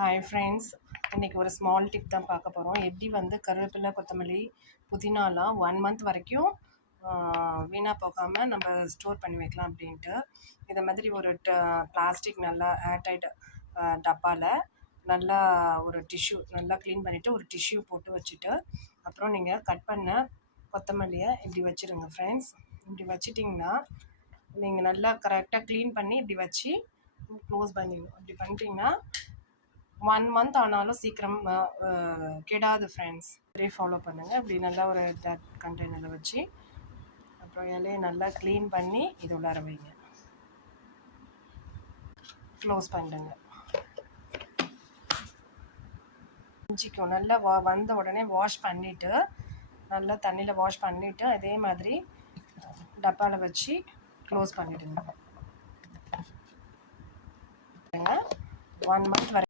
Hi friends, இன்றைக்கி ஒரு small tip தான் பார்க்க போகிறோம். எப்படி வந்து கருவேப்பிலை, கொத்தமல்லி, புதினாலாம் 1 மந்த் வரைக்கும் வீணாக போகாமல் நம்ம ஸ்டோர் பண்ணி வைக்கலாம் அப்படின்ட்டு. இதை மாதிரி ஒரு பிளாஸ்டிக் நல்லா ஏர்டைட் டப்பாவில் நல்லா ஒரு டிஷ்யூ நல்லா க்ளீன் பண்ணிவிட்டு ஒரு டிஷ்யூ போட்டு வச்சுட்டு, அப்புறம் நீங்கள் கட் பண்ண கொத்தமல்லியை இப்படி வச்சுருங்க ஃப்ரெண்ட்ஸ். இப்படி வச்சிட்டிங்கன்னா நீங்கள் நல்லா கரெக்டாக க்ளீன் பண்ணி இப்படி வச்சு க்ளோஸ் பண்ணிடணும். இப்படி பண்ணிட்டீங்கன்னா 1 மந்த் ஆனாலும் சீக்கிரம் கெடாது ஃப்ரெண்ட்ஸ். இதே ஃபாலோ பண்ணுங்கள். இப்படி நல்லா ஒரு கண்டெய்னரில் வச்சு அப்புறம் இலையை நல்லா க்ளீன் பண்ணி இது உள்ளார வைங்க. க்ளோஸ் பண்ணிடுங்க. இஞ்சிக்கும் நல்லா வந்த உடனே வாஷ் பண்ணிவிட்டு நல்லா தண்ணியில் வாஷ் பண்ணிவிட்டு அதே மாதிரி டப்பாவில் வச்சு க்ளோஸ் பண்ணிவிடுங்க. 1 மந்த் வரை